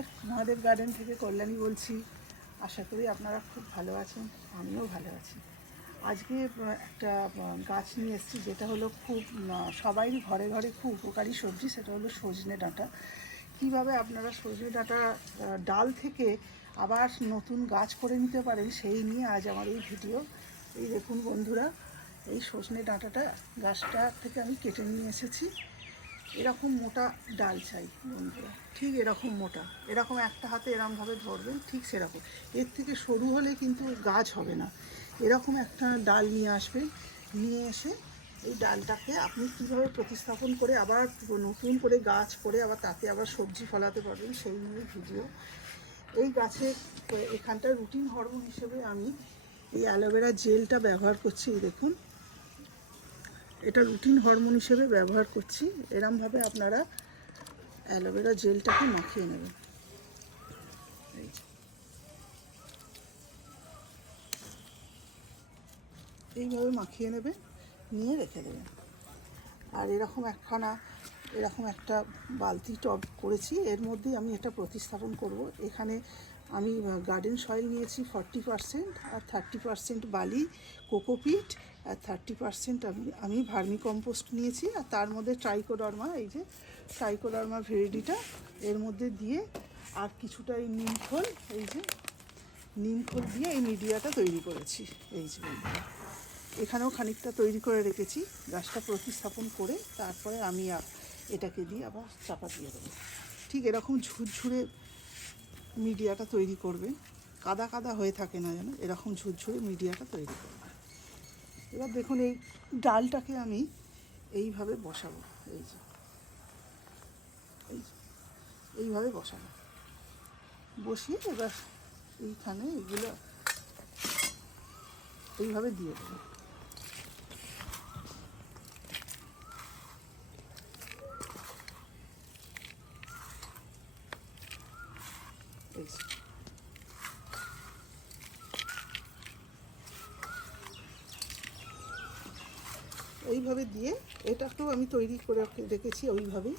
নমস্কার। মহাদেব গার্ডেন থেকে কল্যাণী বলছি। আশা করি আপনারা খুব ভালো আছেন, আমিও ভালো আছি। আজকে একটা গাছ নিয়ে এসেছি, যেটা হলো খুব সবাই ঘরে ঘরে খুব উপকারী সবজি, সেটা হলো সজনে ডাঁটা। কীভাবে আপনারা সজনে ডাঁটা ডাল থেকে আবার নতুন গাছ করে নিতে পারেন, সেই নিয়ে আজ আমার এই ভিডিও। এই দেখুন বন্ধুরা, এই সজনে ডাঁটাটা গাছটা থেকে আমি কেটে নিয়ে এসেছি। এরকম মোটা ডাল চাই বন্ধুরা। ঠিক এরকম মোটা। এরকম একটা হাতে এরকমভাবে ধরবেন, ঠিক সেরকম। এর থেকে সরু হলে কিন্তু গাছ হবে না। এরকম একটা ডাল নিয়ে আসবেন, নিয়ে এসে এই ডালটাকে আপনি কীভাবে প্রতিস্থাপন করে আবার নতুন করে গাছ করে আবার তাতে আবার সবজি ফলাতে পারবেন, সেই নিয়ে ভিডিও। এই গাছে এখানটার রুটিন হরমোন হিসেবে আমি এই অ্যালোভেরা জেলটা ব্যবহার করছি দেখুন। এটা রুটিন হরমোন হিসেবে ব্যবহার করছি। এরমভাবে আপনারা অ্যালোভেরা জেলটাকে মাখিয়ে নেবেন। এইভাবে মাখিয়ে নেবেন, নিয়ে রেখে দেবেন। আর এরকম একখানা, এরকম একটা বালতি টব করেছি, এর মধ্যেই আমি এটা প্রতিস্থাপন করব। এখানে আমি গার্ডেন সয়েল নিয়েছি ফর্টি পারসেন্ট আর থার্টি পারসেন্ট বালি কোকোপিট আর থার্টি পারসেন্ট আমি আমি ভার্মি কম্পোস্ট নিয়েছি আর তার মধ্যে ট্রাইকোডার্মা এই যে ট্রাইকোডার্মা ভেরিডিটা এর মধ্যে দিয়ে আর কিছুটা এই নিমখোল এই যে নিমখোল দিয়ে এই মিডিয়াটা তৈরি করেছি, এই যে এখানেও খানিকটা তৈরি করে রেখেছি, গাছটা প্রতিস্থাপন করে তারপরে আমি আ- এটাকে দিয়ে আবার চাপা দিয়ে দেবো। ঠিক এরকম ঝুরঝুরে মিডিয়াটা তৈরি করবে, কাদা কাদা হয়ে থাকে না যেন, এরকম ঝুরঝুরে মিডিয়াটা তৈরি করবেন এবার দেখুন এই ডালটাকে আমি এইভাবে বসাবো। এই যে। এই এইভাবে বসাবো। বসিয়ে এবার এইখানে এগুলো এইভাবে দিয়ে দেবো। এই যে। এইভাবে দিয়ে এটাকেও আমি তৈরি করে রেখেছি ওইভাবেই।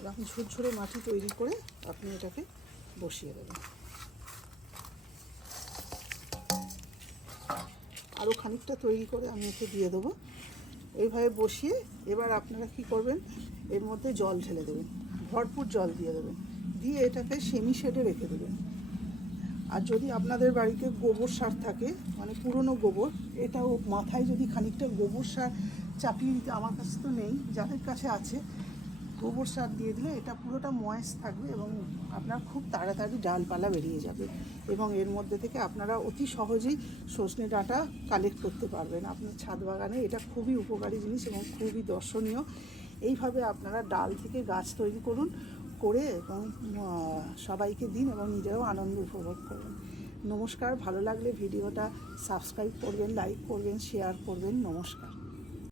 এরকম ঝুরঝুরে মাটি তৈরি করে আপনি এটাকে বসিয়ে দেবেন। আরও খানিকটা তৈরি করে আমি একে দিয়ে দেবো। এইভাবে বসিয়ে এবার আপনারা কি করবেন, এর মধ্যে জল ঢেলে দেবেন। ভরপুর জল দিয়ে দেবেন। দিয়ে এটাকে সেমি শেডে রেখে দেবেন। আর যদি আপনাদের বাড়িতে গোবর সার থাকে মানে পুরনো গোবর, এটাও মাথায় যদি খানিকটা গোবর সার চাপিয়ে দিতে আমার কাছে তো নেই, যাদের কাছে আছে, গোবর সার দিয়ে দিলে এটা পুরোটা ময়েস থাকবে এবং আপনার খুব তাড়াতাড়ি ডালপালা বেরিয়ে যাবে এবং এর মধ্যে থেকে আপনারা অতি সহজেই সজনে ডাঁটা কালেক্ট করতে পারবেন। আপনার ছাদ বাগানে এটা খুবই উপকারী জিনিস এবং খুবই দর্শনীয়। এইভাবে আপনারা ডাল থেকে গাছ তৈরি করুন। করে এবং সবাইকে দিন এবং নিজেরাও আনন্দ উপভোগ করুন। নমস্কার, ভালো লাগলে ভিডিওটা সাবস্ক্রাইব করবেন, লাইক করবেন, শেয়ার করবেন। নমস্কার।